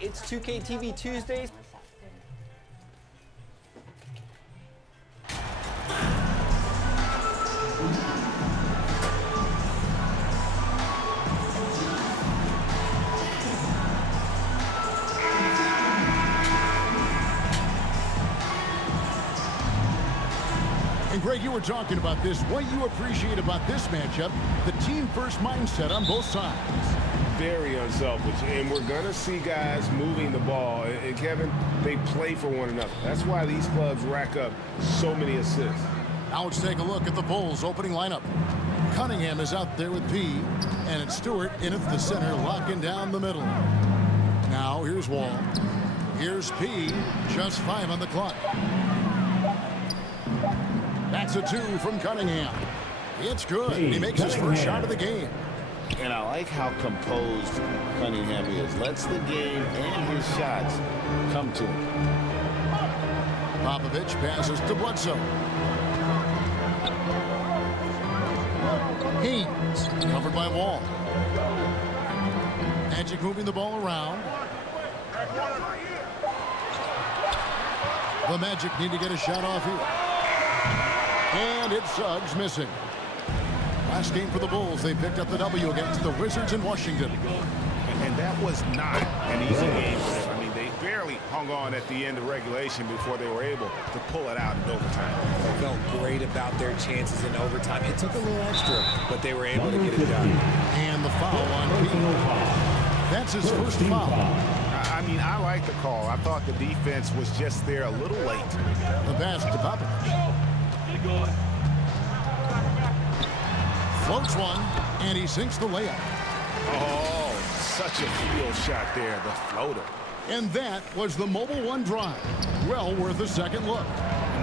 it's 2K TV Tuesdays. And Greg, you were talking about this. What you appreciate about this matchup, the team-first mindset on both sides. Very unselfish, and we're going to see guys moving the ball. And Kevin, they play for one another. That's why these clubs rack up so many assists. Now let's take a look at the Bulls' opening lineup. Cunningham is out there with P, and it's Stewart in at the center, locking down the middle. Now here's Wall. Here's P, just 5 on the clock. That's a 2 from Cunningham. It's good. He makes his first shot of the game. And I like how composed Cunningham is. Lets the game and his shots come to him. Popovich passes to Bledsoe. Haynes covered by Wall. Magic moving the ball around. The Magic need to get a shot off here. And it's Suggs missing. Last game for the Bulls, they picked up the W against the Wizards in Washington. And that was not an easy game for them. I mean, they barely hung on at the end of regulation before they were able to pull it out in overtime. They felt great about their chances in overtime. It took a little extra, but they were able to get it done. And the foul on P. That's his first foul. I mean, I like the call. I thought the defense was just there a little late. The pass to Popovich. Floats one, and he sinks the layup. Oh, such a field shot there, the floater. And that was the Mobile One drive. Well worth a second look.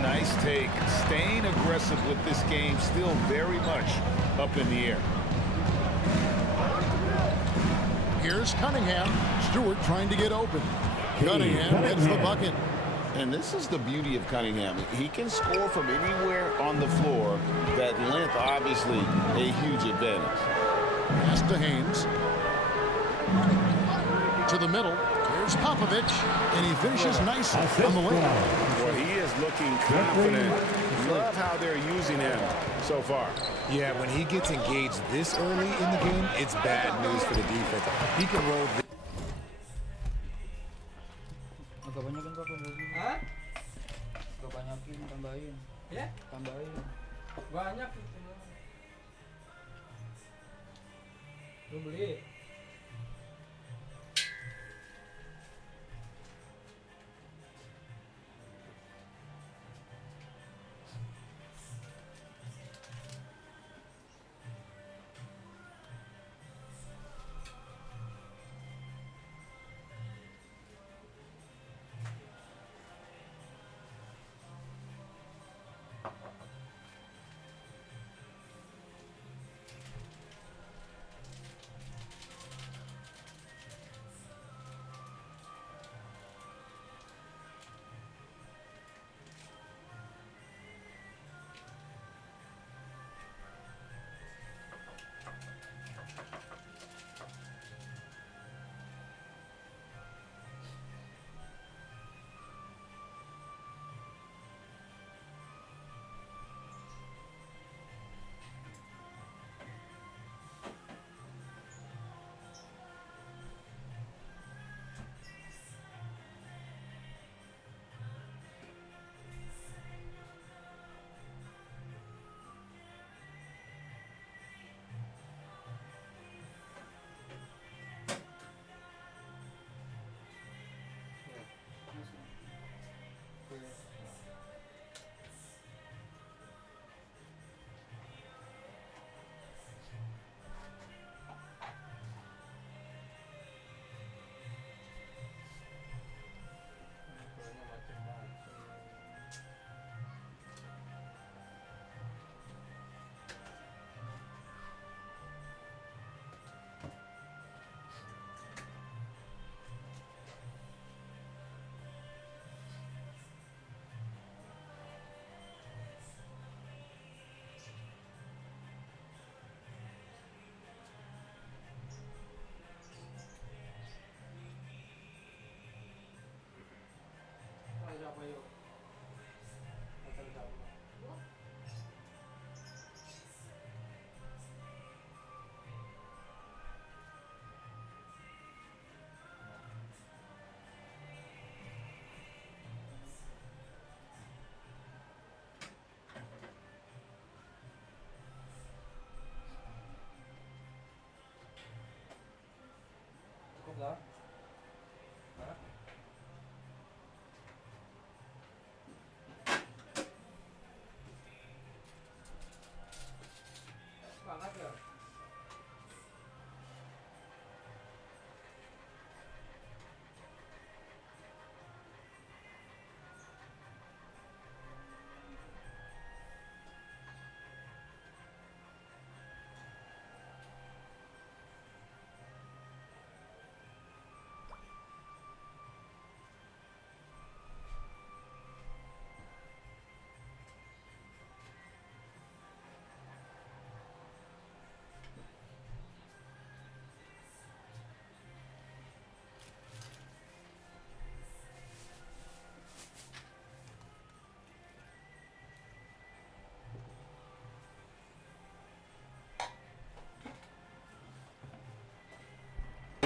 Nice take. Staying aggressive with this game, still very much up in the air. Here's Cunningham. Stewart trying to get open. Cunningham hits the bucket. And this is the beauty of Cunningham. He can score from anywhere on the floor. That length, obviously, a huge advantage. Pass to Haynes. To the middle. Here's Popovich. And he finishes nicely on the layup. Well, he is looking confident. Love how they're using him so far. Yeah, when he gets engaged this early in the game, it's bad news for the defense. He can roll this. Kebanyakan Pak pembeli. Hah? Kebanyakin tambahin. Ya? Tambahin. Banyak itu. Lu beli.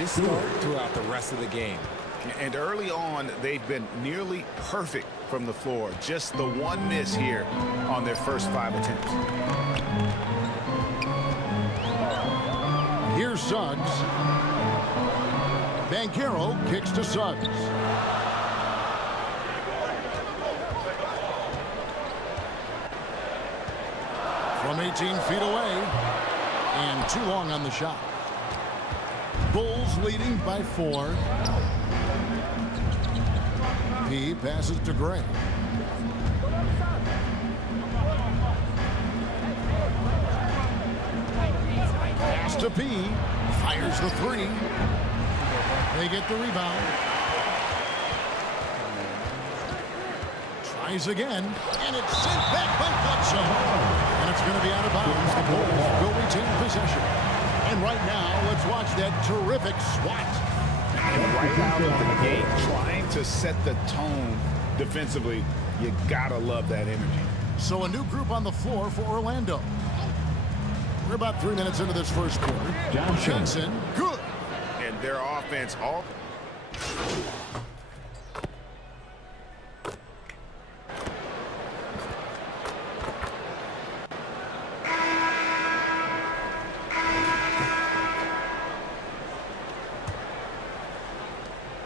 this start throughout the rest of the game. And early on, they've been nearly perfect from the floor. Just the one miss here on their first 5 attempts. Here's Suggs. Banchero kicks to Suggs. From 18 feet away. And too long on the shot. Bulls leading by 4. P passes to Gray. Pass to P. Fires the 3. They get the rebound. Tries again. And it's sent back by Bledsoe. And it's going to be out of bounds. The Bulls will retain possession. And right now, let's watch that terrific swat. And right out of the gate, trying to set the tone defensively. You gotta love that energy. So a new group on the floor for Orlando. We're about 3 minutes into this first quarter. Johnson, good. And their offense all...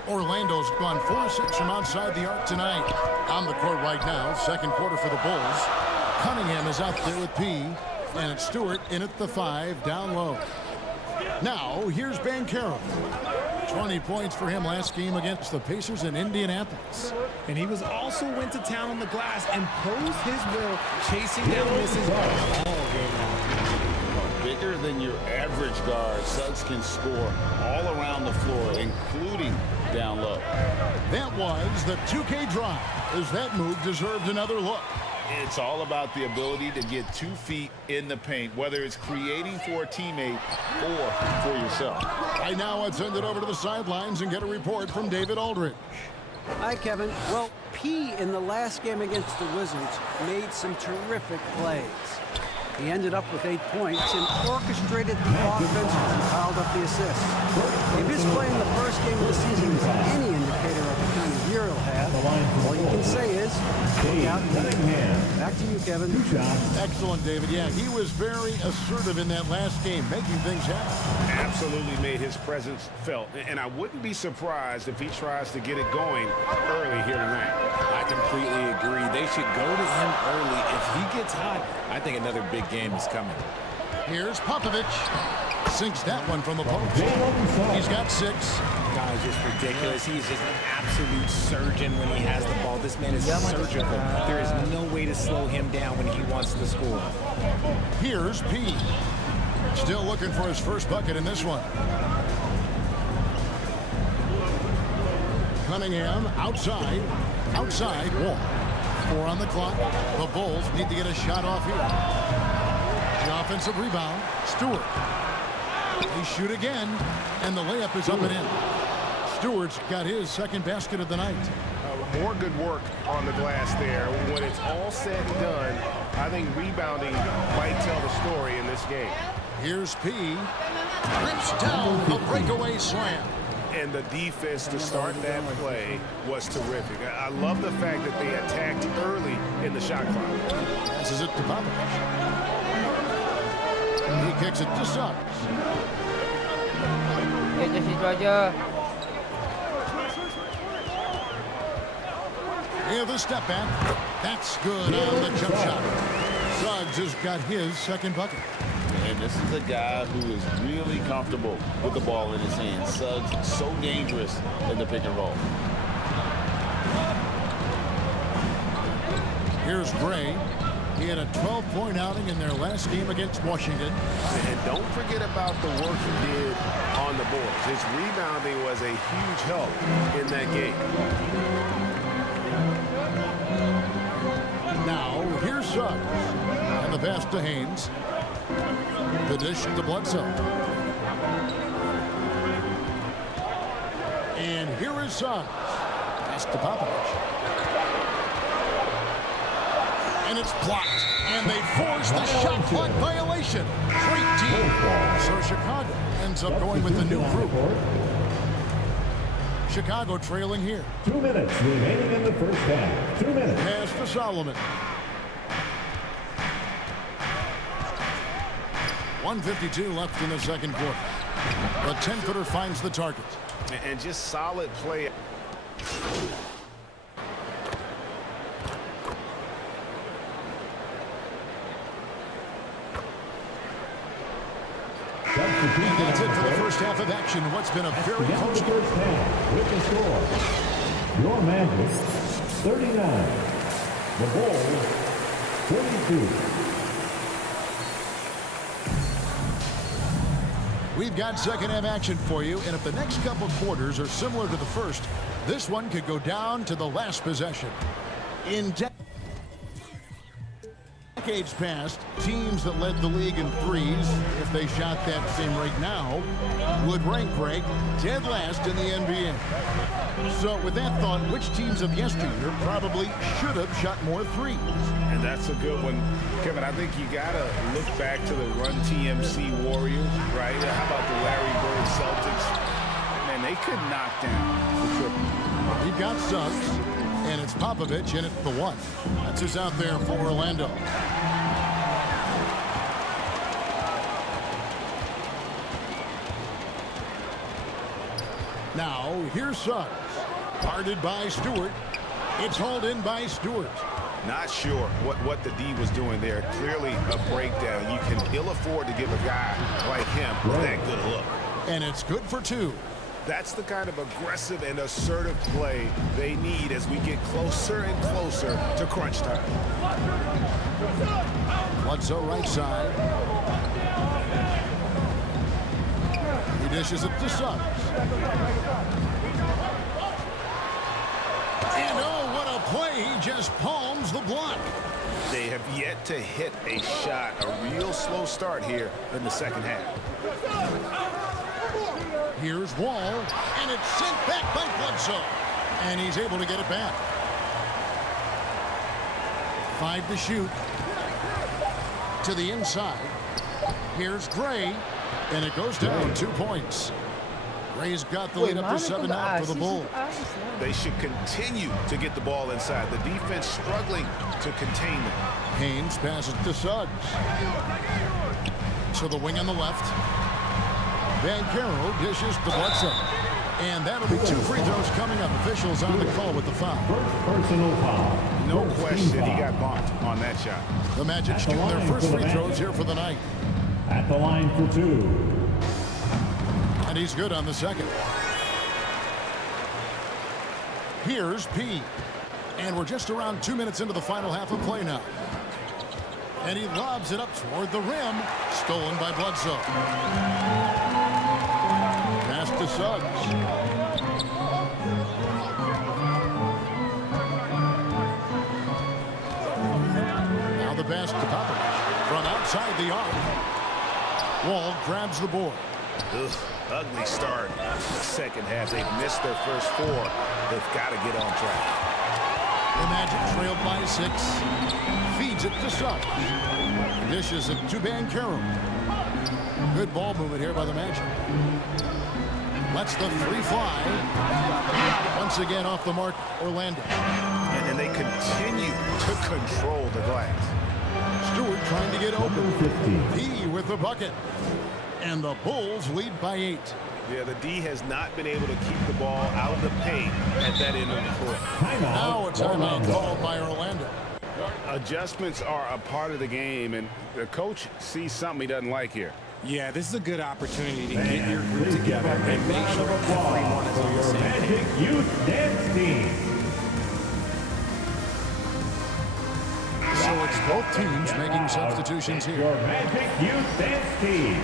Orlando's gone 4-6 from outside the arc tonight. On the court right now, second quarter for the Bulls. Cunningham is out there with P. And it's Stewart in at the 5, down low. Now, here's Banchero. 20 points for him last game against the Pacers in Indianapolis. And he was also went to town on the glass and posed his will, chasing down misses all game long. Bigger than your average guard, Suggs can score all around the floor, including down low. That was the 2K drive, as that move deserved another look. It's all about the ability to get 2 feet in the paint, whether it's creating for a teammate or for yourself. Right now, let's send it over to the sidelines and get a report from David Aldridge. Hi, Kevin. Well, P in the last game against the Wizards made some terrific plays. He ended up with 8 points and orchestrated the offense and piled up the assists. If his play in the first game of the season is any indicator of the kind of year he'll have, all you can say is, look out. Back to you, Kevin. Excellent, David. Yeah, he was very assertive in that last game, making things happen. Absolutely made his presence felt. And I wouldn't be surprised if he tries to get it going early here tonight. I completely agree. They should go to him early. If he gets hot, I think another big game is coming. Here's Popovich. Sinks that one from the post. He's got 6. Guys, it's ridiculous. He's just an absolute surgeon when he has the ball. This man is surgical. There is no way to slow him down when he wants to score. Here's P. Still looking for his first bucket in this one. Cunningham outside. Outside. Wall. 4 on the clock. The Bulls need to get a shot off here. The offensive rebound. Stewart. They shoot again. And the layup is up and in. Stewart's got his second basket of the night. More good work on the glass there. When it's all said and done, I think rebounding might tell the story in this game. Here's P. Rips down a breakaway slam. And the defense to start that play was terrific. I love the fact that they attacked early in the shot clock. Passes it to Popovich. He kicks it to Suggs. Yeah, the step back. That's good on the jump shot. Suggs has got his second bucket. And this is a guy who is really comfortable with the ball in his hands. Suggs so dangerous in the pick and roll. Here's Gray. He had a 12-point outing in their last game against Washington. And don't forget about the work he did on the boards. His rebounding was a huge help in that game. Now, here's Suggs. And the pass to Haynes. The dish to Bledsoe. And here is Suggs. Pass to Popovich. And it's blocked. And they force the shot clock violation. Great team. So Chicago and ends up going with the new group. Chicago trailing here. 2 minutes remaining in the first half. 2 minutes. Pass to Solomon. 1:52 left in the second quarter. The 10-footer finds the target. And just solid play. And that's it for the first half of action. What's been a very close game. First half with the score. Your Magic 39. The Bulls 32. We've got second half action for you, and if the next couple quarters are similar to the first, this one could go down to the last possession. In decades past, teams that led the league in threes, if they shot that same rate now, would rank, Greg, dead last in the NBA. So with that thought, which teams of yesteryear probably should have shot more threes? And that's a good one. Kevin, I think you got to look back to the Run TMC Warriors, right? How about the Larry Bird Celtics? Man, they could knock down the triple. We've got Suggs, and it's Popovich in at the one. That's who's out there for Orlando. Now, here's Suggs. Guarded by Stewart. It's hauled in by Stewart. Not sure what the D was doing there. Clearly a breakdown. You can ill afford to give a guy like him that good a look. And it's good for two. That's the kind of aggressive and assertive play they need as we get closer and closer to crunch time. Bledsoe right side. He dishes it to Suggs. And oh, what a play. He just palms the block. They have yet to hit a shot. A real slow start here in the second half. Here's Wall, and it's sent back by Bledsoe. And he's able to get it back. 5 to shoot. To the inside. Here's Gray, and it goes down 2 points. Gray's got the lead up to 7 now for the Bulls. They should continue to get the ball inside. The defense struggling to contain them. Haynes passes to Suggs. To the wing on the left. Banchero dishes to Bledsoe. And that'll be 2 free throws coming up. Officials on the call with the foul. First personal foul. No question he got bumped on that shot. The Magic shooting their first free throws here for the night. At the line for 2. And he's good on the second. Here's P. And we're just around 2 minutes into the final half of play now. And he lobs it up toward the rim. Stolen by Bledsoe. Pass to Suggs. Now the pass to Popovich. From outside the arc. Wall grabs the board. Ugh, ugly start. The second half, they've missed their first 4. They've got to get on track. The Magic trailed by 6. Feeds it to Suggs. Dishes it to Banchero. Good ball movement here by the Magic. Lets the 3 fly. Once again off the mark, Orlando. And they continue to control the glass. Stewart trying to get open. 15. P with the bucket. And the Bulls lead by 8. Yeah, the D has not been able to keep the ball out of the paint at that end of the court. Now a timeout called by Orlando. Adjustments are a part of the game, and the coach sees something he doesn't like here. Yeah, this is a good opportunity to get your group together and make sure everyone is on the same page. Magic Youth Dance Team. So it's both teams making substitutions here. Your Magic Youth Dance Team.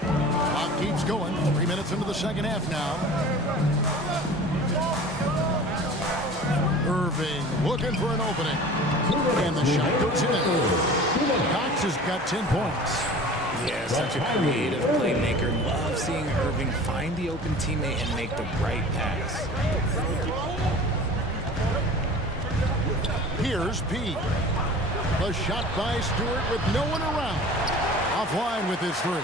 Clock keeps going. 3 minutes into the second half now. Irving looking for an opening. And the shot goes in. Cox has got 10 points. Yeah, such a creative playmaker. Love seeing Irving find the open teammate and make the right pass. Here's P. The shot by Stewart with no one around. Offline with his 3.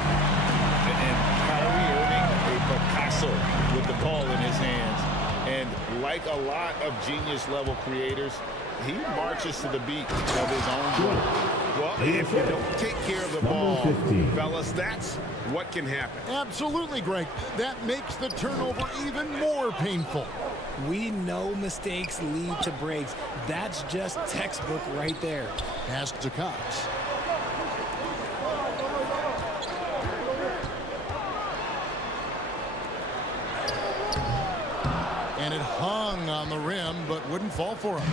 And Kyrie Irving, a Picasso with the ball in his hands. And like a lot of genius-level creators, he marches to the beat of his own drum. Well, if you don't take care of the ball, fellas, that's what can happen. Absolutely, Greg. That makes the turnover even more painful. We know mistakes lead to breaks. That's just textbook right there. Pass to Cox. And it hung on the rim, but wouldn't fall for him.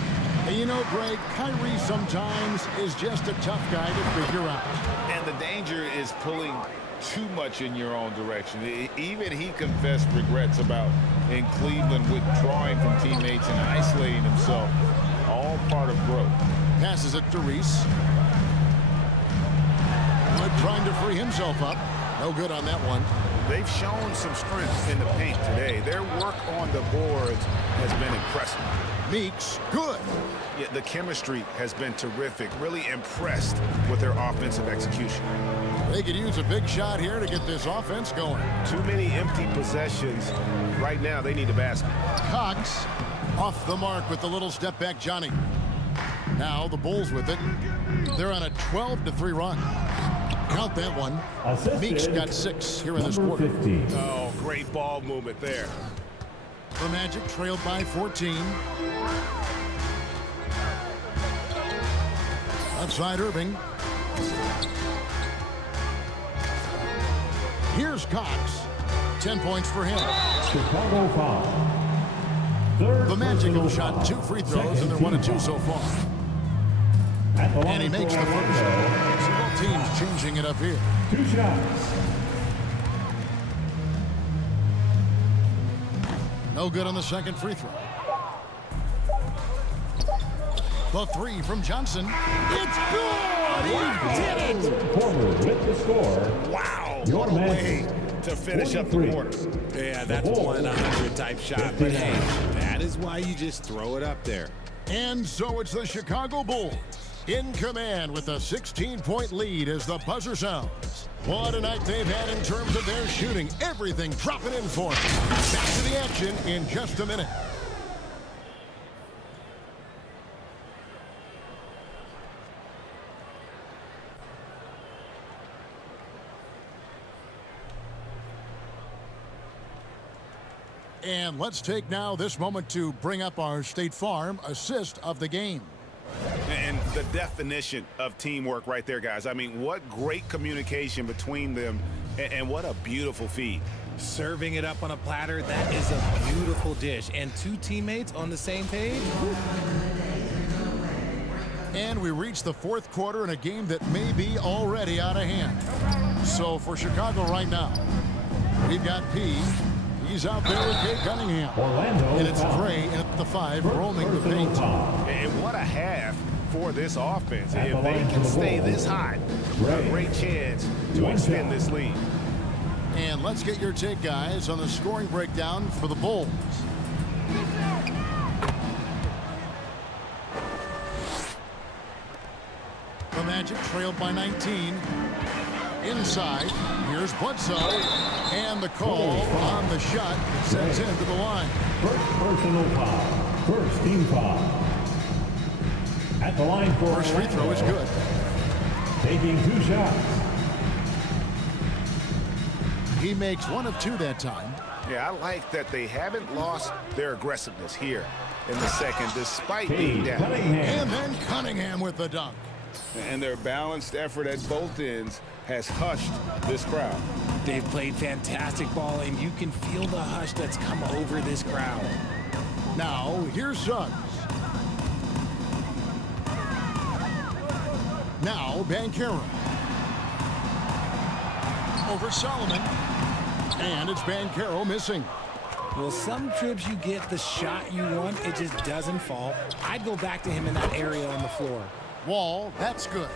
And you know, Greg, Kyrie sometimes is just a tough guy to figure out. And the danger is pulling too much in your own direction. Even he confessed regrets about in Cleveland withdrawing from teammates and isolating himself. All part of growth. Passes it to Reese. Wood trying to free himself up. No good on that one. They've shown some strength in the paint today. Their work on the boards has been impressive. Meeks, good. Yeah, the chemistry has been terrific. Really impressed with their offensive execution. They could use a big shot here to get this offense going. Too many empty possessions. Right now, they need a basket. Cox off the mark with the little step back Johnny. Now the Bulls with it. They're on a 12-3 run. Count that one. Meeks got 6 here in this quarter. 15. Oh, great ball movement there. The Magic trailed by 14. Outside Irving. Here's Cox. 10 points for him. Chicago foul. Third The Magic personal have shot foul. 2 free throws, and they're 1 of 2 so far. At the line And he makes for the first. Orlando, So both teams changing it up here. 2 shots. No good on the second free throw. The 3 from Johnson. It's good! He did it! Quarter with the score. Wow, Your what a man, way to finish up the 43. quarter. Yeah, that's Bulls. 100 type shot. But hey, that is why you just throw it up there. And so it's the Chicago Bulls in command with a 16-point lead as the buzzer sounds. What a night they've had in terms of their shooting. Everything dropping in for them. Back to the action in just a minute. And let's take now this moment to bring up our State Farm assist of the game. And the definition of teamwork right there, guys. I mean, what great communication between them, and what a beautiful feed. Serving it up on a platter, that is a beautiful dish. And 2 teammates on the same page. And we reach the 4th quarter in a game that may be already out of hand. So for Chicago right now, we've got P. He's out there with Kate Cunningham. Orlando And it's foul. Gray at the 5, roaming the Personal paint. foul. And what a half for this offense. At the If they line can for the stay Bulls, this hot, a Gray. great chance to One extend shot. this lead. And let's get your take, guys, on the scoring breakdown for the Bulls. The Magic trailed by 19. Inside, here's Bledsoe. And the call on the shot that sends him to the line. First personal foul. First team foul. At the line for First free throw is Orlando, good. taking 2 shots. He makes 1 of 2 that time. Yeah, I like that they haven't lost their aggressiveness here in the second, despite being Cade down. Cunningham. And then Cunningham with the dunk. And their balanced effort at both ends has hushed this crowd. They've played fantastic ball, and you can feel the hush that's come over this crowd. Now, here's Suggs. Now, Banchero. Over Solomon. And it's Banchero missing. Well, some trips you get the shot you want, it just doesn't fall. I'd go back to him in that area on the floor. Wall, that's good.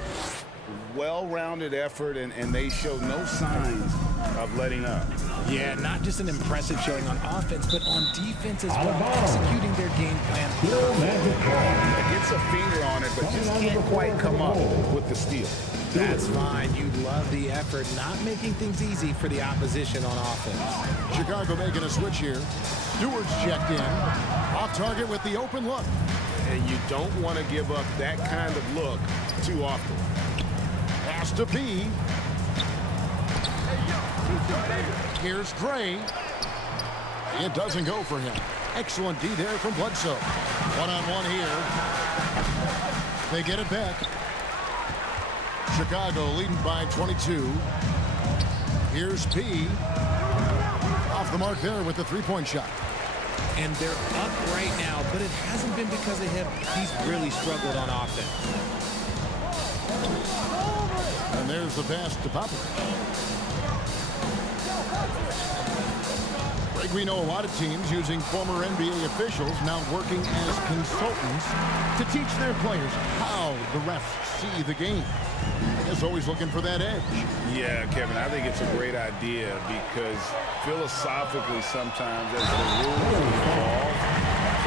Well-rounded effort, and they show no signs of letting up. Yeah, not just an impressive showing on offense, but on defense as well, Alabama. executing their game plan. Still Magic ball. Gets a finger on it, but just can't quite come up with the steal. That's fine. You'd love the effort, not making things easy for the opposition on offense. Chicago making a switch here. Stewart's checked in. Off target with the open look. And you don't want to give up that kind of look too often. Pass to P. Here's Gray. It doesn't go for him. Excellent D there from Bledsoe. One-on-one here. They get it back. Chicago leading by 22. Here's P. Off the mark there with the three-point shot. And they're up right now, but it hasn't been because of him. He's really struggled on offense. And there's the pass to Popovich. Greg, we know a lot of teams using former NBA officials now working as consultants to teach their players how the refs see the game. Is always looking for that edge. Yeah, Kevin, I think it's a great idea because philosophically sometimes as the rules evolve,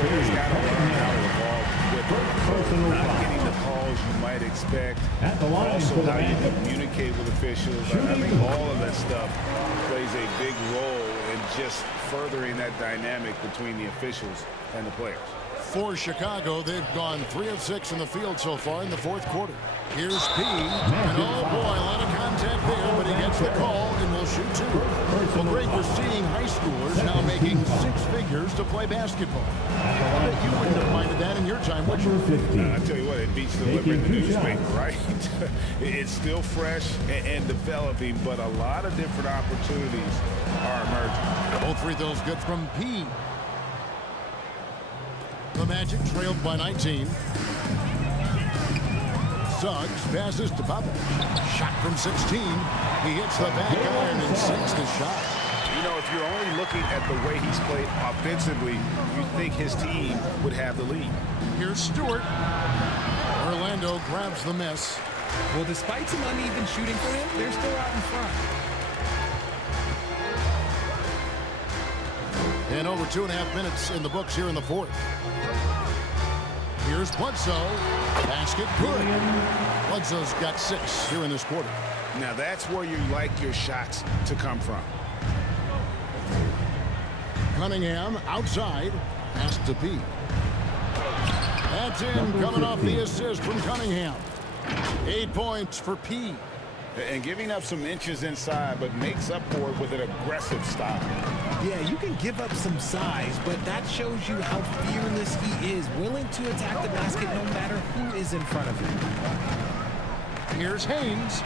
players got to learn how to evolve with them. Not getting the calls you might expect. Also how you communicate with officials. I think all of that stuff plays a big role in just furthering that dynamic between the officials and the players. For Chicago, they've gone 3 of 6 in the field so far in the fourth quarter. Here's P. And oh boy, a lot of contact there, but he gets the call and will shoot 2. Well, Greg, we're seeing high schoolers now making 6 figures to play basketball. I bet you wouldn't have minded that in your time, would you? I tell you what, it beats delivering the newspaper, right? It's still fresh and developing, but a lot of different opportunities are emerging. Both free throws good from P. The Magic trailed by 19. Suggs passes to Popovich. Shot from 16. He hits the back iron and sinks the shot. You know, if you're only looking at the way he's played offensively, you'd think his team would have the lead. Here's Stewart. Orlando grabs the miss. Well, despite some uneven shooting for him, they're still out in front. And over 2.5 minutes in the books here in the fourth. Here's Bledsoe. Basket good. Bledsoe's got 6 here in this quarter. Now that's where you like your shots to come from. Cunningham outside. Pass to P. That's in, coming off the assist from Cunningham. 8 points for P. And giving up some inches inside, but makes up for it with an aggressive style. Yeah, you can give up some size, but that shows you how fearless he is, willing to attack the basket no matter who is in front of him. Here's Haynes.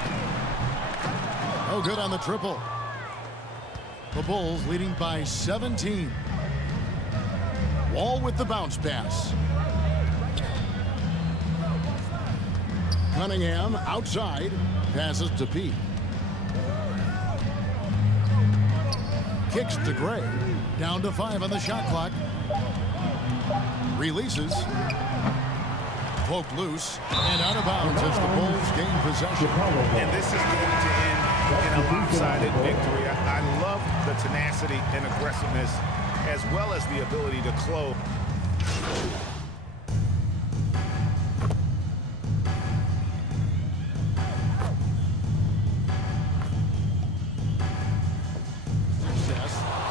Oh, good on the triple. The Bulls leading by 17. Wall with the bounce pass. Cunningham outside. Passes to P. Kicks to Gray. Down to 5 on the shot clock. Releases. Poked loose and out of bounds as the Bulls gain possession. And this is going to end in a lopsided victory. I love the tenacity and aggressiveness as well as the ability to close.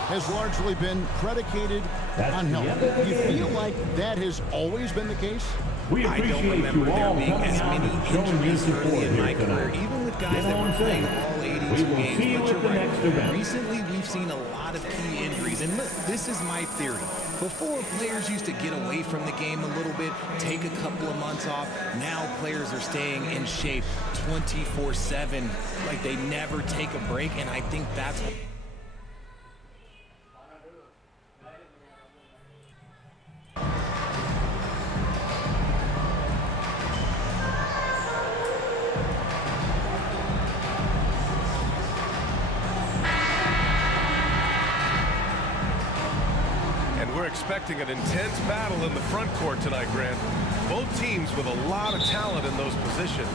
Has largely been predicated on health. Do you feel like that has always been the case? I don't remember there being as many injuries early in my career, even with guys that were playing all 82 games. But you're right. Recently, we've seen a lot of key injuries. And look, this is my theory. Before, players used to get away from the game a little bit, take a couple of months off. Now players are staying in shape 24/7, like they never take a break. And I think that's what... Expecting an intense battle in the front court tonight, Grant. Both teams with a lot of talent in those positions.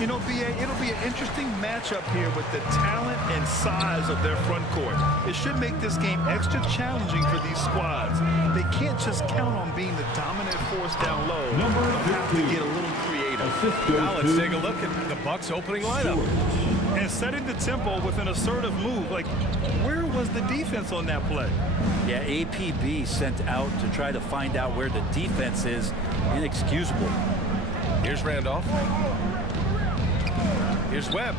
You know, B.A., it'll be an interesting matchup here with the talent and size of their front court. It should make this game extra challenging for these squads. They can't just count on being the dominant force down low. They'll have to get a little creative. Now let's take a look at the Bucks' opening lineup. and setting the tempo with an assertive move. Like, where was the defense on that play? Yeah, APB sent out to try to find out where the defense is. Inexcusable. Here's Randolph. Here's Webb.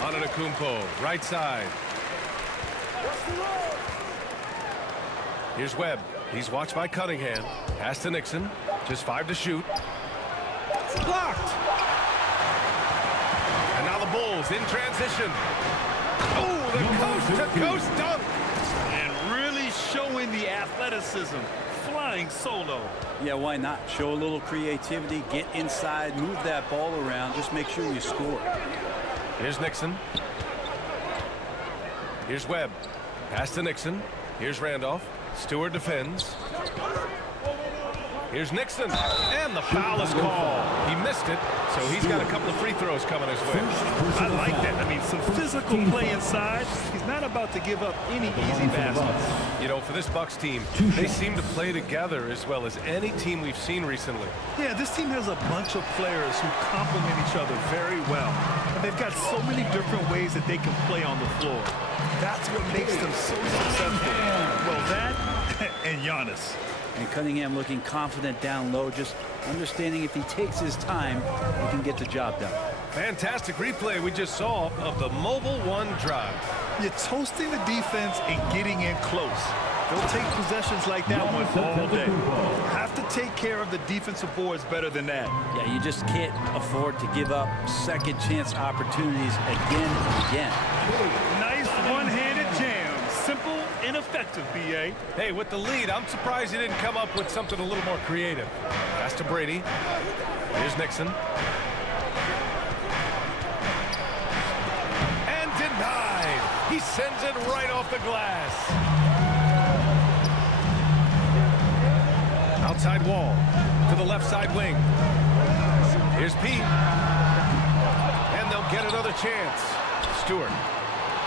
Antetokounmpo, right side. Here's Webb. He's watched by Cunningham. Pass to Nixon. Just 5 to shoot. Blocked. And now the Bulls in transition. Oh, the coast-to-coast dunk. And really showing the athleticism. Flying solo. Yeah, why not? Show a little creativity, get inside, move that ball around, just make sure you score. Here's Nixon. Here's Webb. Pass to Nixon. Here's Randolph. Stewart defends. Here's Nixon. And the foul is called. He missed it, so he's got a couple of free throws coming his way. I like that. I mean, some physical play inside. He's not about to give up any easy baskets. You know, for this Bucks team, they seem to play together as well as any team we've seen recently. Yeah, this team has a bunch of players who complement each other very well. And they've got so many different ways that they can play on the floor. That's what makes them so successful. Well, that and Giannis. And Cunningham looking confident down low, just understanding if he takes his time, he can get the job done. Fantastic replay we just saw of the Mobile One drive. You're toasting the defense and getting in close. They'll take possessions like that one all day. Have to take care of the defensive boards better than that. Yeah, you just can't afford to give up second chance opportunities again and again. Nice one-handed jam. Simple and effective, B.A. Hey, with the lead, I'm surprised he didn't come up with something a little more creative. Pass to Brady. Here's Nixon. And denied. He sends it right off the glass. Outside wall to the left side wing. Here's Pete. And they'll get another chance. Stewart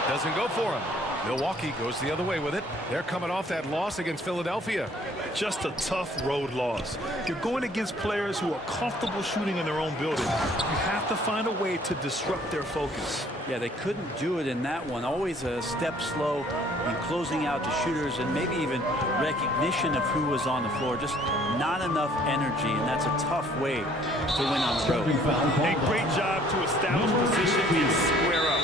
doesn't go for him. Milwaukee goes the other way with it. They're coming off that loss against Philadelphia. Just a tough road loss. You're going against players who are comfortable shooting in their own building. You have to find a way to disrupt their focus. Yeah, they couldn't do it in that one. Always a step slow in closing out the shooters and maybe even recognition of who was on the floor. Just not enough energy, and that's a tough way to win on the road. A great job to establish position and square up.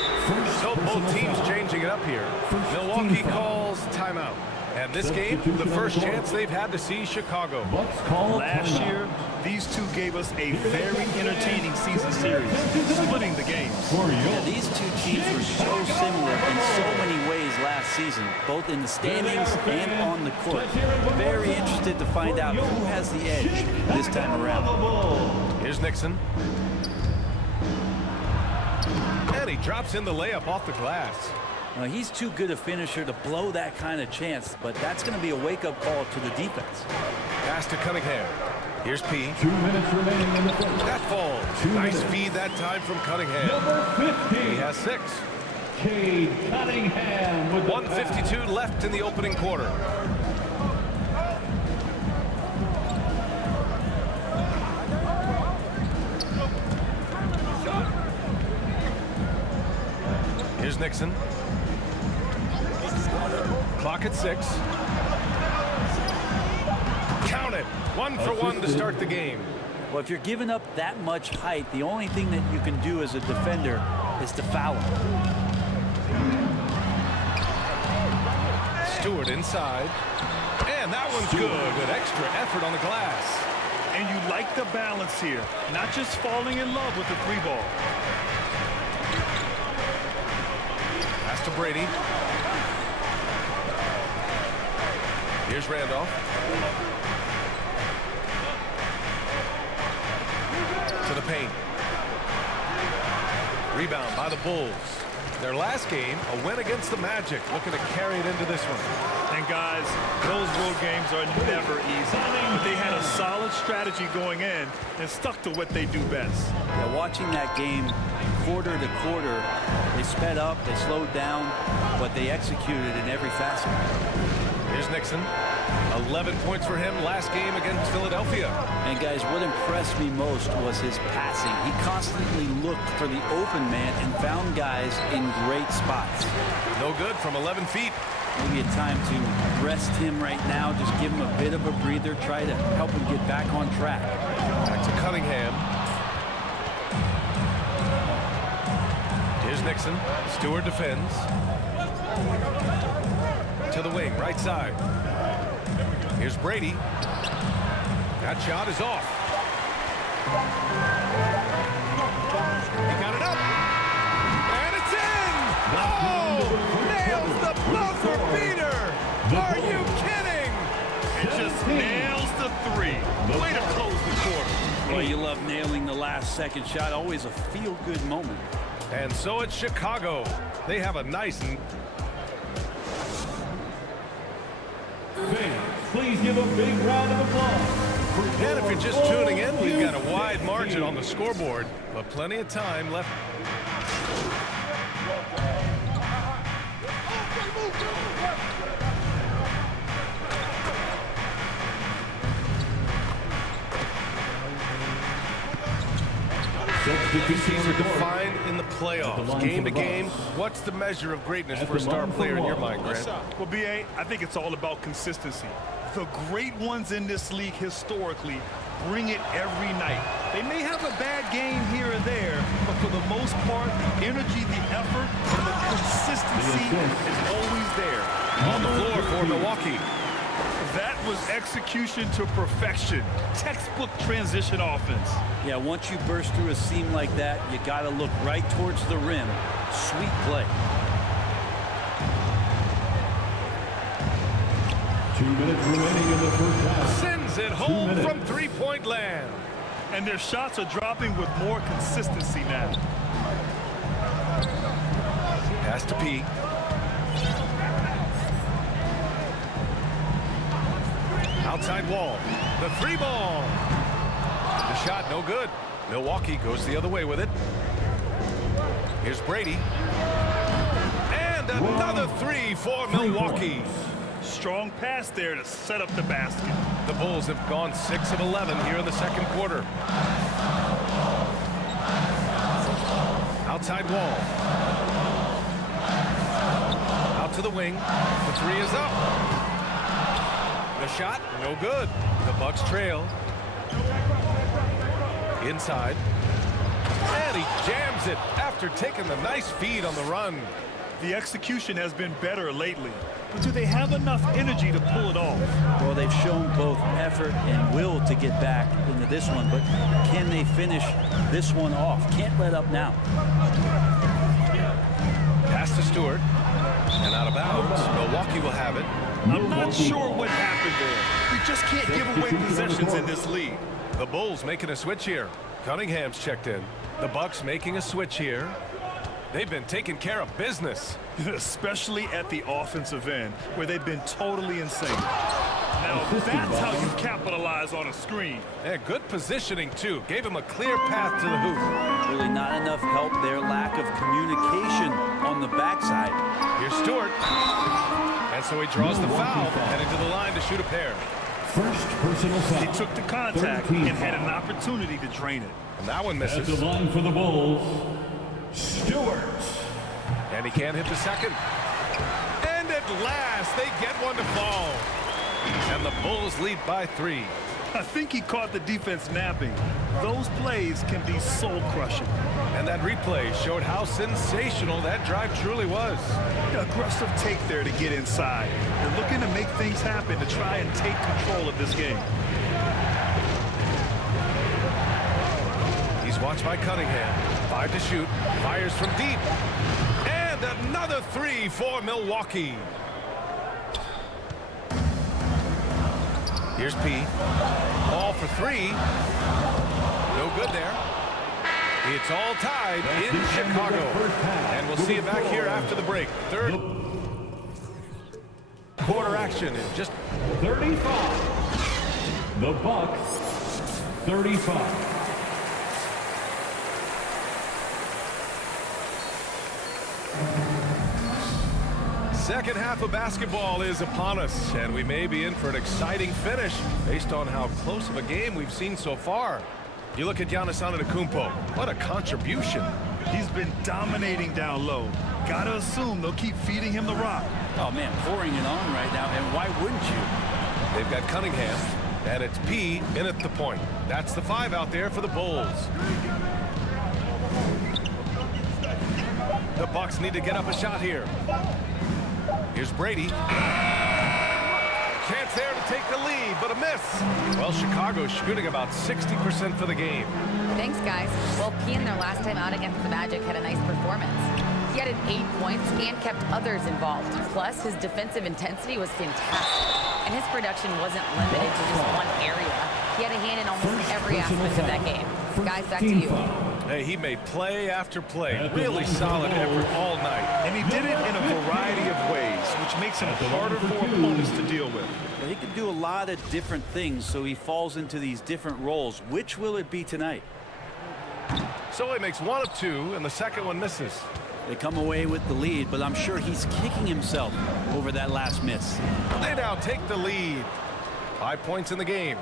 So both teams changing it up here. Milwaukee calls timeout. And this game, the first chance they've had to see Chicago. Last year, these two gave us a very entertaining season series, splitting the games. Yeah, these two teams were so similar in so many ways last season, both in the standings and on the court. Very interested to find out who has the edge this time around. Here's Nixon. And he drops in the layup off the glass. Well, he's too good a finisher to blow that kind of chance, but that's going to be a wake-up call to the defense. Pass to Cunningham. Here's P. 2 minutes remaining in the first. That falls. Nice feed that time from Cunningham. Number 15. He has 6. Cade Cunningham with 1:52 left in the opening quarter. Here's Nixon. Clock at 6. Count it. 1 for 1 to start the game. Well, if you're giving up that much height, the only thing that you can do as a defender is to foul him. Stewart inside. And that one's good with extra effort on the glass. And you like the balance here, not just falling in love with the 3-ball. Pass to Brady. Here's Randolph. To the paint. Rebound by the Bulls. Their last game, a win against the Magic, looking to carry it into this one. And guys, those road games are never easy. But they had a solid strategy going in and stuck to what they do best. Yeah, watching that game quarter to quarter, they sped up, they slowed down, but they executed in every facet. Here's Nixon. 11 points for him last game against Philadelphia. And guys, what impressed me most was his passing. He constantly looked for the open man and found guys in great spots. No good from 11 feet. Maybe a time to rest him right now, just give him a bit of a breather, try to help him get back on track. Back to Cunningham. Here's Nixon. Stewart defends. To the wing, right side. Here's Brady. That shot is off. He got it up. And it's in! Oh! Nails the buzzer beater! Are you kidding? It just nails the three. Way to close the quarter. Well, you love nailing the last second shot. Always a feel-good moment. And so it's Chicago. They have a nice... Please give a big round of applause. And if you're just tuning in, we've got a wide margin on the scoreboard, but plenty of time left. Substitutions are defined in the playoffs, game to game. What's the measure of greatness for a star player in your mind, Grant? Well, B.A., I think it's all about consistency. The great ones in this league historically bring it every night. They may have a bad game here or there, but for the most part, the energy, the effort, and the consistency is always there. On the floor for Milwaukee. That was execution to perfection. Textbook transition offense. Yeah, once you burst through a seam like that, you got to look right towards the rim. Sweet play. 2 minutes remaining in the first half. Sends it home from three-point land. And their shots are dropping with more consistency now. Pass to P. Outside wall. The three ball. The shot no good. Milwaukee goes the other way with it. Here's Brady. And another three for Milwaukee. Strong pass there to set up the basket. The Bulls have gone 6 of 11 here in the second quarter. Outside wall. Out to the wing. The three is up. The shot, no good. The Bucks trail. Inside. And he jams it after taking the nice feed on the run. The execution has been better lately. But do they have enough energy to pull it off? Well, they've shown both effort and will to get back into this one, but can they finish this one off? Can't let up now. Pass to Stewart. And out of bounds. Milwaukee will have it. I'm not sure what happened there. You just can't give away possessions in this league. The Bulls making a switch here. Cunningham's checked in. The Bucks making a switch here. They've been taking care of business. Especially at the offensive end, where they've been totally insane. Now, that's how you capitalize on a screen. Yeah, good positioning, too. Gave him a clear path to the hoop. Really not enough help there. Lack of communication on the backside. Here's Stewart. And so he draws the foul, heading to the line to shoot a pair. First personal foul. He took the contact and had an opportunity to drain it. And that one misses. At the line for the Bulls, Stewart. And he can't hit the second. And at last, they get one to fall. And the Bulls lead by 3. I think he caught the defense napping. Those plays can be soul-crushing. And that replay showed how sensational that drive truly was. Aggressive take there to get inside. They're looking to make things happen to try and take control of this game. He's watched by Cunningham. 5 to shoot. Fires from deep. And another 3 for Milwaukee. Here's P. Ball for 3. No good there. It's all tied in Chicago. And we'll see you back here after the break. Third quarter action in just 35. The Bucks, 35. Second half of basketball is upon us, and we may be in for an exciting finish based on how close of a game we've seen so far. You look at Giannis Antetokounmpo. What a contribution. He's been dominating down low. Gotta assume they'll keep feeding him the rock. Oh, man, pouring it on right now, and why wouldn't you? They've got Cunningham, and it's P in at the point. That's the 5 out there for the Bulls. The Bucks need to get up a shot here. Here's Brady. Chance there to take the lead, but a miss. Well, Chicago's shooting about 60% for the game. Thanks, guys. Well, P in their last time out against the Magic had a nice performance. He added 8 points and kept others involved. Plus, his defensive intensity was fantastic. And his production wasn't limited to just one area. He had a hand in almost every aspect of that game. Guys, back to you. Hey, he made play after play. Really solid effort all night. And he did it in a variety of ways, which makes him harder for opponents to deal with. Well, he can do a lot of different things, so he falls into these different roles. Which will it be tonight? So he makes 1 of 2, and the second one misses. They come away with the lead, but I'm sure he's kicking himself over that last miss. They now take the lead. 5 points in the game.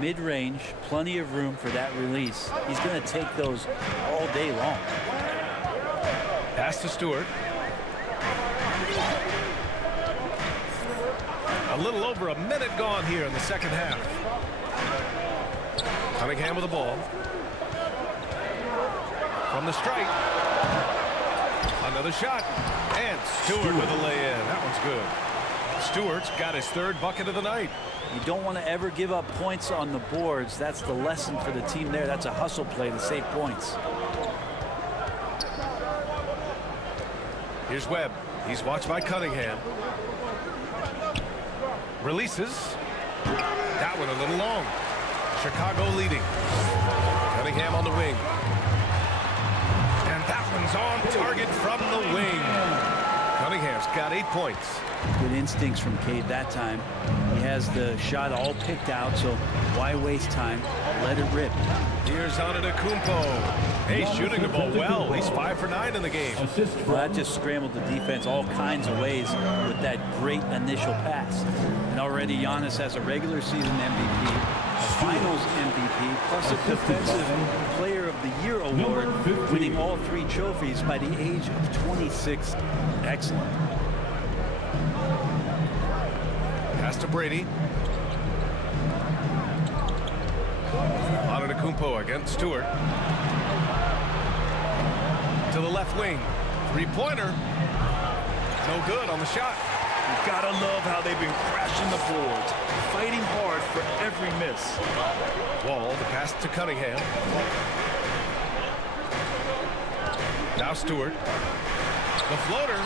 Mid-range, plenty of room for that release. He's going to take those all day long. Pass to Stewart. A little over a minute gone here in the second half. Cunningham with the ball. From the strike. Another shot. And Stewart with a lay-in. That one's good. Stewart's got his 3rd bucket of the night. You don't want to ever give up points on the boards. That's the lesson for the team there. That's a hustle play to save points. Here's Webb. He's watched by Cunningham. Releases. That one a little long. Chicago leading. Cunningham on the wing. And that one's on target from the wing. Cunningham's got 8 points. Good instincts from Cade that time. He has the shot all picked out, so why waste time? Let it rip. Here's Antetokounmpo. Hey, shooting the ball well. He's 5 for 9 in the game. Well, that just scrambled the defense all kinds of ways with that great initial pass. And already Giannis has a regular season MVP, a finals MVP, plus a defensive player of the year award, winning all 3 trophies by the age of 26. Excellent. Pass to Brady. Antetokounmpo against Stewart. To the left wing. 3-pointer. No good on the shot. You gotta love how they've been crashing the boards, fighting hard for every miss. Wall, the pass to Cunningham. Now Stewart. The floater.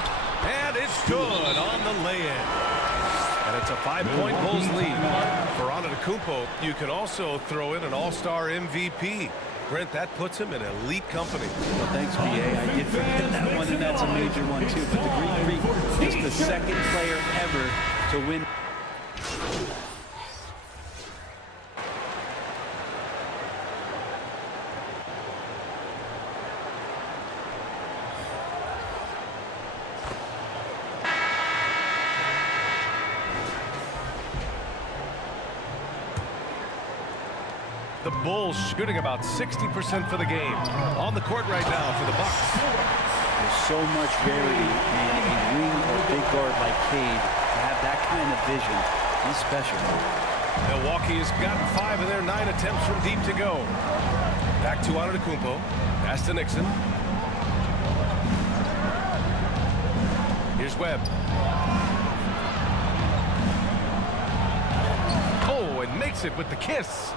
And it's good on the lay-in. And it's a 5-point Bulls lead. For Antetokounmpo, you can also throw in an all-star MVP. Brent, that puts him in elite company. Well, thanks, BA. I did forget that one, and that's a major one, too. But the Greek Freak is the 2nd player ever to win. The Bulls shooting about 60% for the game. On the court right now for the Bucks. There's so much rarity in a wing or big guard like Cade to have that kind of vision. He's special. Milwaukee has gotten 5 of their 9 attempts from deep to go. Back to Antetokounmpo. Pass to Nixon. Here's Webb. And makes it with the kiss.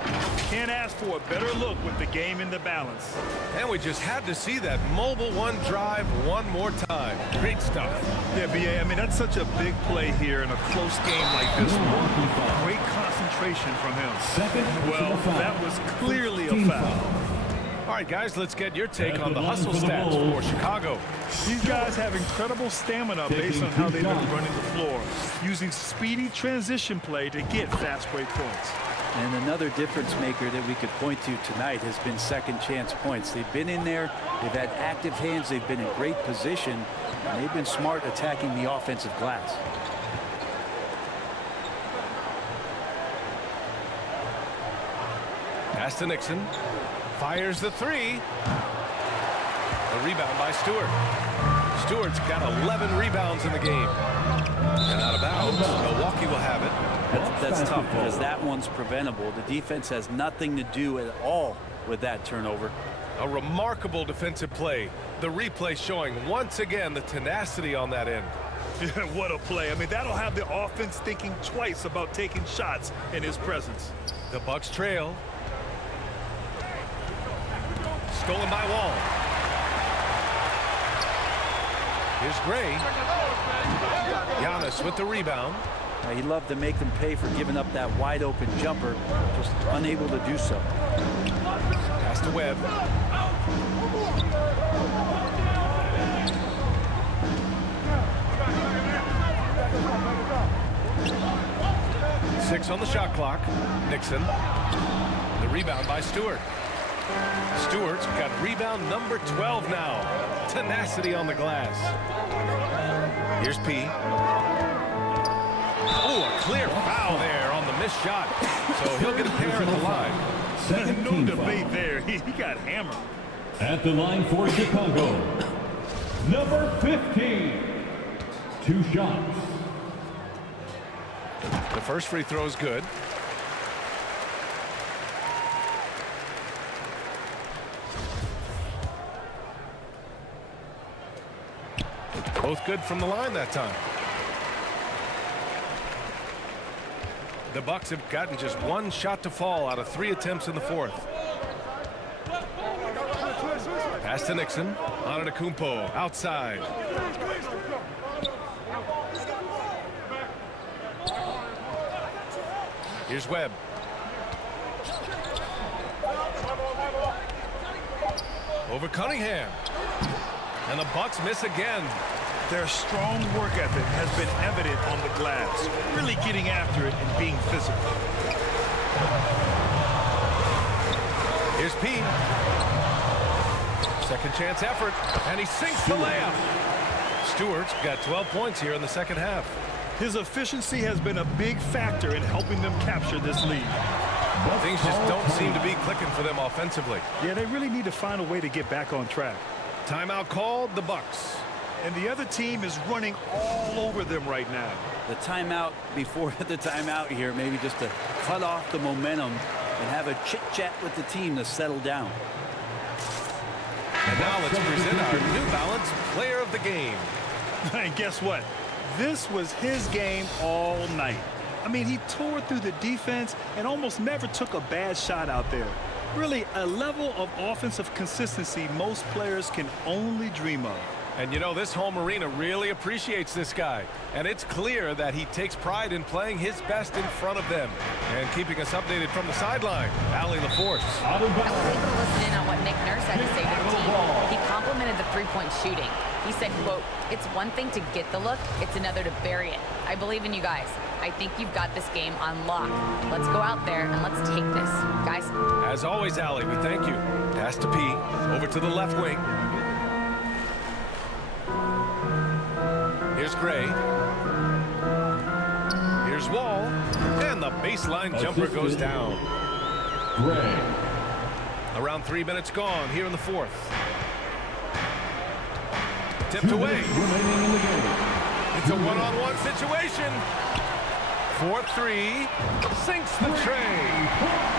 Can't ask for a better look with the game in the balance. And we just had to see that mobile one drive one more time. Great stuff. Yeah, BA, I mean, that's such a big play here in a close game like this one. Great concentration from him. Well, that was clearly a foul. All right, guys, let's get your take on the hustle stats for Chicago. These guys have incredible stamina based on how they've been running the floor, using speedy transition play to get fast break points. And another difference maker that we could point to tonight has been second chance points. They've been in there, they've had active hands, they've been in great position, And they've been smart attacking the offensive glass. Pass to Nixon. Fires the three. A rebound by Stewart. Stewart's got 11 rebounds in the game. And out of bounds, Milwaukee will have it. That's tough because that one's preventable. The defense has nothing to do at all with that turnover. A remarkable defensive play. The replay showing once again the tenacity on that end. What a play. I mean, that'll have the offense thinking twice about taking shots in his presence. The Bucks trail. Stolen by Wall. Here's Gray. Giannis with the rebound. He'd love to make them pay for giving up that wide open jumper, just unable to do so. Pass to Webb. Six on the shot clock. Nixon. The rebound by Stewart. Stewart's got rebound number 12 now. Tenacity on the glass. Here's P. Oh, a clear foul there on the missed shot. So he'll get a pair at the line. No debate there. He got hammered. At the line for Chicago, number 15. 2 shots. The first free throw is good. Both good from the line that time. The Bucks have gotten just 1 shot to fall out of 3 attempts in the fourth. Pass to Nixon. Antetokounmpo outside. Here's Webb. Over Cunningham. And the Bucks miss again. Their strong work ethic has been evident on the glass, really getting after it and being physical. Here's P. Second chance effort, and he sinks the layup. Stewart's got 12 points here in the second half. His efficiency has been a big factor in helping them capture this lead. Things just don't seem to be clicking for them offensively. Yeah, they really need to find a way to get back on track. Timeout called, the Bucks. And the other team is running all over them right now. The timeout before the timeout here, maybe just to cut off the momentum and have a chit-chat with the team to settle down. And now let's present our New Balance Player of the Game. And guess what? This was his game all night. I mean, he tore through the defense and almost never took a bad shot out there. Really, a level of offensive consistency most players can only dream of. And you know, this home arena really appreciates this guy. And it's clear that he takes pride in playing his best in front of them. And keeping us updated from the sideline, Allie LaForce. I was able to listen in on what Nick Nurse had to say to the team. He complimented the three-point shooting. He said, quote, "It's one thing to get the look, it's another to bury it. I believe in you guys. I think you've got this game on lock. Let's go out there and let's take this, guys." As always, Allie, we thank you. Pass to P. Over to the left wing. Here's Gray. Here's Wall. And the baseline jumper goes down. Gray. Around 3 minutes gone here in the fourth. Tipped away. It's a one-on-one situation. 4-3. Sinks the tray.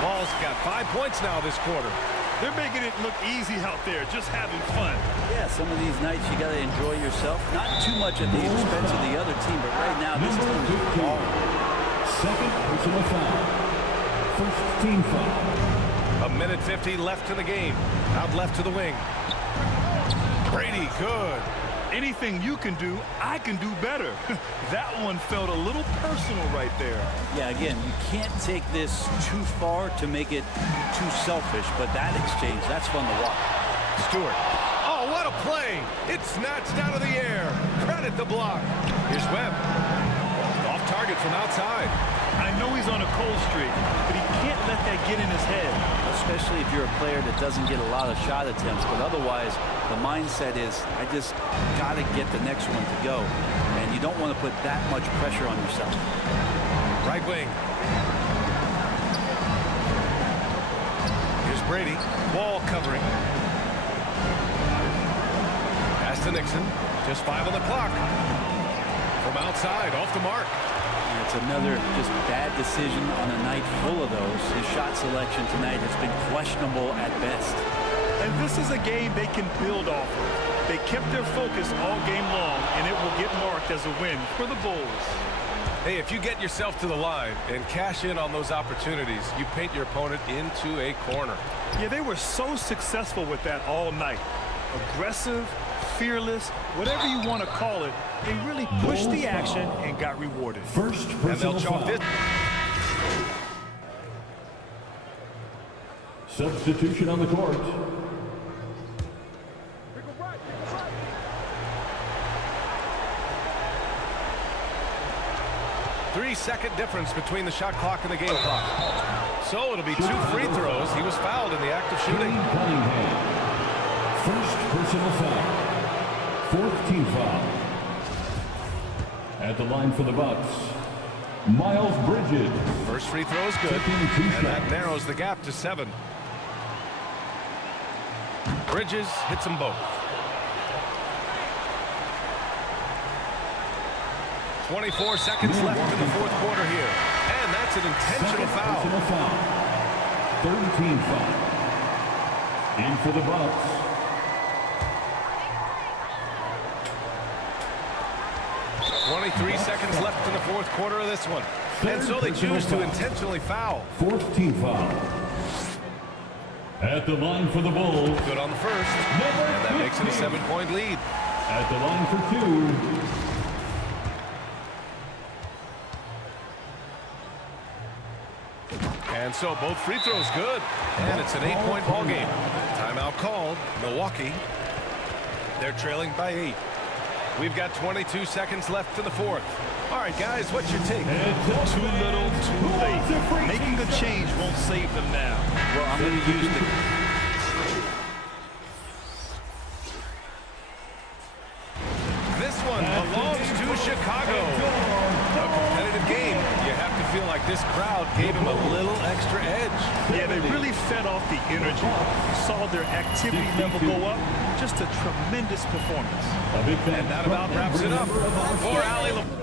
Wall's got 5 points now this quarter. They're making it look easy out there, just having fun. Yeah, some of these nights you got to enjoy yourself. Not too much at the expense of the other team, but right now this team is balling. Second personal foul. First team foul. 1:50 left in the game. Out left to the wing. Brady, good. Anything you can do, I can do better. That one felt a little personal right there. Yeah, again, you can't take this too far to make it too selfish, but that exchange, that's fun to watch. Stewart. Oh, what a play. It's snatched out of the air. Credit the block. Here's Webb. Off target from outside. I know he's on a cold streak, but he can't let that get in his head. Especially if you're a player that doesn't get a lot of shot attempts, but otherwise the mindset is, I just got to get the next one to go. And you don't want to put that much pressure on yourself. Right wing. Here's Brady. Wall covering. Pass to Nixon. Just 5 on the clock. From outside, off the mark. And it's another just bad decision on a night full of those. His shot selection tonight has been questionable at best. And this is a game they can build off of. They kept their focus all game long, and it will get marked as a win for the Bulls. Hey, if you get yourself to the line and cash in on those opportunities, you paint your opponent into a corner. Yeah, they were so successful with that all night. Aggressive, fearless, whatever you want to call it, they really pushed the action and got rewarded. First And they'll chalk this. Substitution on the court. 3-second difference between the shot clock and the game clock. So it'll be 2 free throws. He was fouled in the act of shooting. Cunningham. First personal foul. 4th team foul. At the line for the Bucks, Miles Bridges. First free throw is good, and that narrows the gap to 7. Bridges hits them both. 24 seconds left in the 4th quarter here. And that's an intentional foul. 3rd team foul. In for the Bucks. .23 seconds left in the 4th quarter of this one. And so they choose to intentionally foul. 4th team foul. At the line for the Bulls. Good on the first. And that makes it a 7-point lead. At the line for 2. And so both free throws good. And it's an 8-point ball game. Timeout called. Milwaukee. They're trailing by 8. We've got 22 seconds left in the 4th. All right, guys, what's your take? Too little, too late. Making the change won't save them now. Well, I'm going to use the... This one belongs to Chicago. A competitive game. You have to feel like this crowd gave him a little extra edge. Yeah, they really fed off the energy. Saw their activity level go up. Just a tremendous performance. And that about wraps it up for Allie.